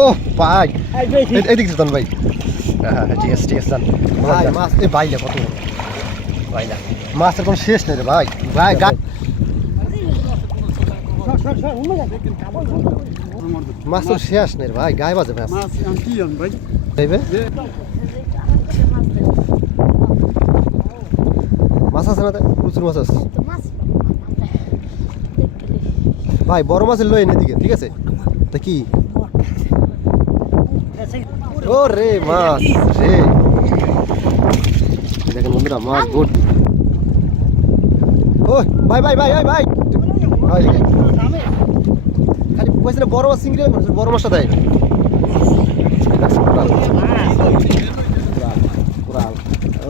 ও ভাই এদিকে যেতাম ভাই। হ্যাঁ ঠিক আছে যান ভাই। মাছ এ বাইলা কত বাইলা, মাছের কোনো শেষ নেই রে ভাই। ভাই মাছ তো শেষ নেই রে ভাই, গায়ে বাজে মাছ ভাই। মাছ আছে না, প্রচুর মাছ আছে ভাই। বড় মাছের লই এদিকে, ঠিক আছে? তা কি ও রে মাছ রে, দেখেন বন্ধুরা মাছ ভর্তি। ও ভাই ভাই ভাই ভাই ভাই খালি কইছিল বড় মাছ, চিংড়ি মানুষ বড় মাছটা দেয়।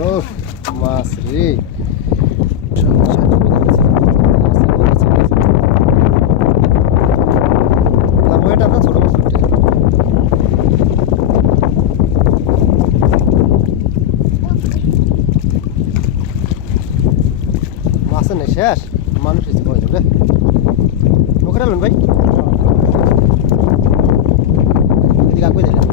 ও মাছ রে, ছোট মাছ মাছের নেই শেষ, মানুষ এসে পড়ে যাবে। ওখানে এলেন ভাই, এদিকে আগে দিলেন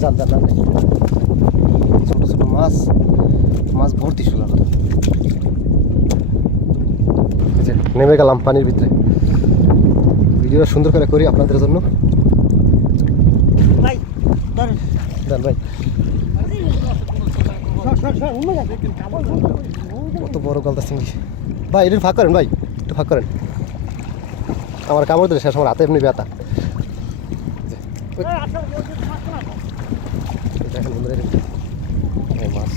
যান যান যান। ছোট ছোট মাছ, মাছ ভর্তি শোনা। নেমে গেলাম পানির ভিতরে, ভিডিও সুন্দর করে করি আপনাদের জন্য। যান ভাই, কত বড় গলদা চিংড়ি ভাই। এটা ফাঁক করেন ভাই, একটু ফাঁক করেন। আমার কামড় দিলে শেষ, আমার হাতে এমনি ব্যথা। দেখেন বন্ধুরা মাছ,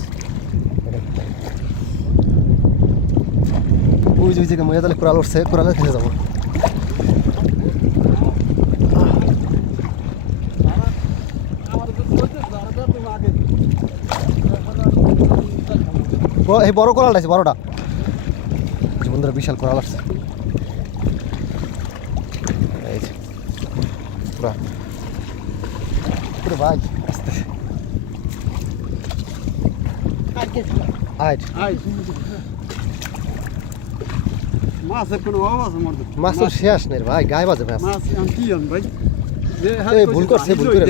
ওই যে মজা তাহলে কোরাল উঠছে, কোরালে খেলে যাবো। এই বড় কোরাল আছে, বড়টা বন্ধুরা, বিশাল কোরাল আসছে। ভাই মাছের কোনো অভাব আছে? মাছ তো শেষ নেই ভাই, গায়ে বাজে মাছ। ভাই ভুল করছে, ভুল করে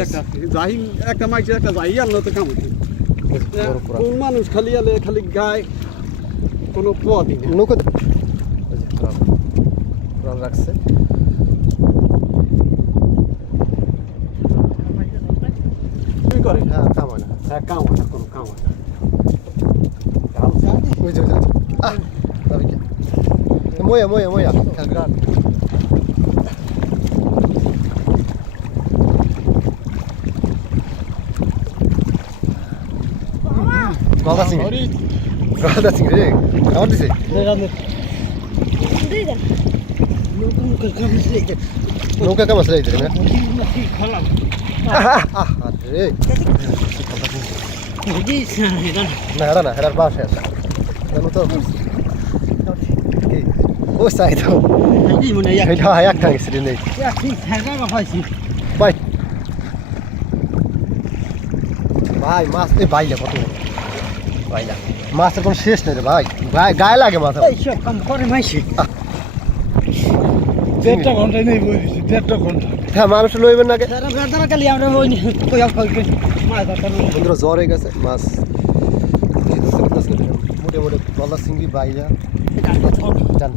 একটা মাইছে একটা যাই আনলো তো কাম হচ্ছে। মানুষ খালি আলে খালি গায়ে কোনো পদই নেই। নৌকো রাখছে, করে হ্যাঁ কাম হয় না, হ্যাঁ কাম হয় না, কোনো কাম হয় না। ময়া ময়া ময়া গলদা চিংড়ি, গলদা চিংড়ি রে কেমন দিছে? নৌকা কেমন আছে না? না হেডা না, হেডার বাস শেষ তো ও চাই তো একটা গেছি নেই ভাই। ভাই মাছ এ বাইলা কত বাইলা, মাছের কোনো শেষ নেই রে ভাই। ভাই গায়ে লাগে মাছ। দেড়টা ঘন্টায় নেই বলেছি, দেড়টা ঘন্টা। হ্যাঁ মানুষ লইবেন না, বন্ধুরা জ্বর হয়ে গেছে। মাছ মোটে মোটে গলদা চিংড়ি বাইলা যান।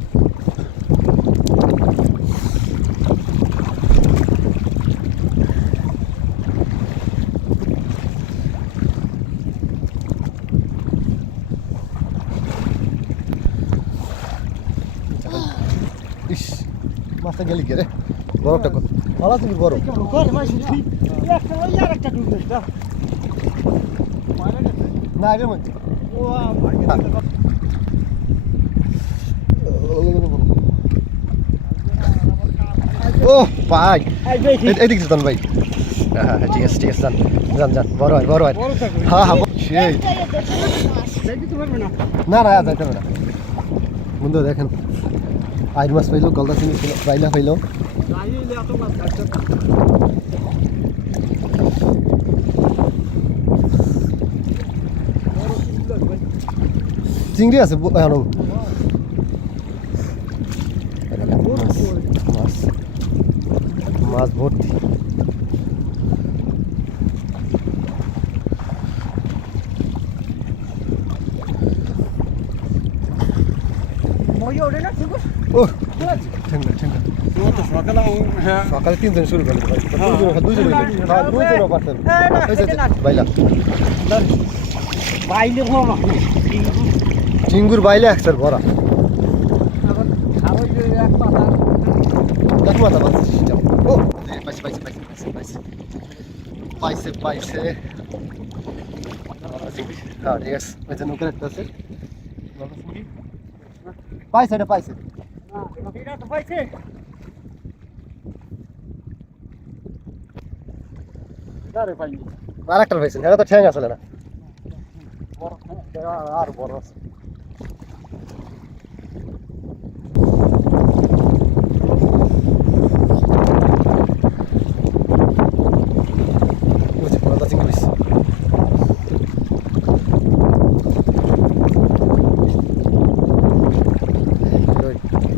ইস মাছটা গেলি কে রে, বড়টা ভালো আছে বড়। না রে মধ্যে ও ভাই এদিকে যেতাম ভাই। হ্যাঁ ঠিক আছে যান যান যান। বড় হয় বড় হয়। হ্যাঁ হ্যাঁ সেই না না যাইতে হবে না। বন্ধু দেখেন আইর মাছ পাইলো, গলদা চিংড়ি বাইলা পাইলো। যাইলে এত মাছ খাচ্ছে না। বড় কিনলে ভাই চিংড়ি আছে এখনো মাছ মাছ ভর্তি মই ওরে না ঠিক ও ঠেঙ্গা ঠেঙ্গা তোমার তো সকালে হ্যাঁ সকালে 3 জন শুরু করলেন ভাই দুইজন পারতেন বাইলা বাইলে ভরা চিঙ্গুর বাইলে একসার ভরা এখন খাওয়াই যে এক পাতা এক মাথা মাছ ও পাইছে পাইছে পাইছে পাইছে পাইছে পাইছে হ্যাঁ ঠিক আছে পাইছে নৌকার একটা আছে পাইছে এটা পাইছে এটা তো পাইছে আরে ভাই আর একটা পাইছে এটা তো ঠ্যাং আসলে না বড় আর বড় আছে বুঝছি বড় চিংড়ি পাইছে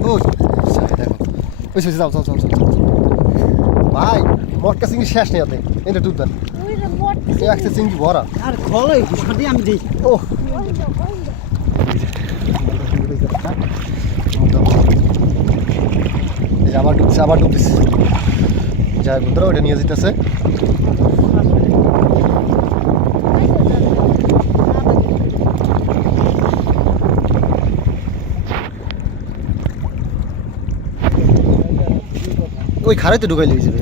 ও দেখো ওই যাও যাও যাও যাও ভাই মটকা চিংড়ি শেষ নেই আপনি এটা ডুব দেন একটা চিংড়ি ভরা আর খোলাই সাথে আমি দেই ও এই আবার ডুবতেছে যাই বন্ধুরা ওটা নিয়ে যেতেছে ওই খারাইতে ঢুকাই লেগে যাবে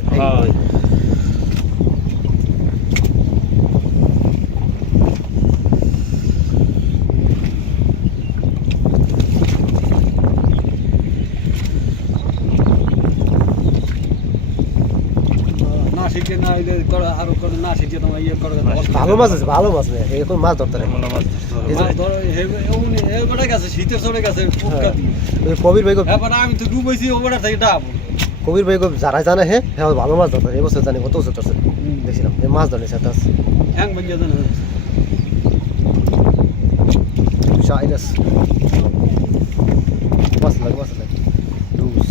না শিখে না এলে করে আরো করে না শিখে তোমার ইয়ে করে ভালো মাছ আছে ভালো মাছ নেই এখন মাছ ধরতে নেই মাছ ধরো এবারে গেছে শীতে চলে গেছে ফুটকা দিয়ে ওই কবির ভাই এবার আমি তো ডুবাইছি ওবারে থেকে ডাব কবির ভাই যারা জানে হ্যাঁ হ্যাঁ ভালো মাছ ধরতে এবছর জানি কত বছর আছে দেখছিলাম এই মাছ ধরে সাথে আছে হ্যাং বঞ্জা দেন শাইরাস মাছ লাগে লুজ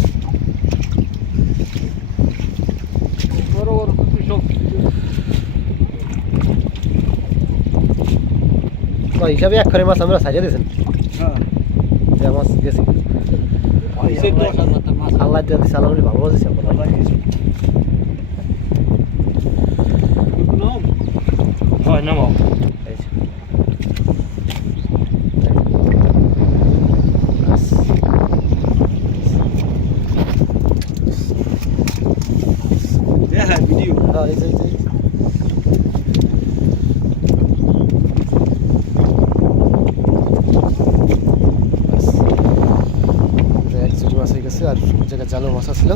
বড় বড় তুই সব হিসাবে এক করে মাছ আমরা সাজিয়ে দিয়েছেন হ্যাঁ মাছ গেছি সে 10,000 টাকা মাছ আল্লাহ দিয়ে দিচ্ছে আল্লাহ ভালো মাছ দিচ্ছে নাম হয় নামাও হ্যাঁ ভিডিও হ্যাঁ এই যে মাছ হয়ে গেছে আর জায়গায় জালো মাছ ছিল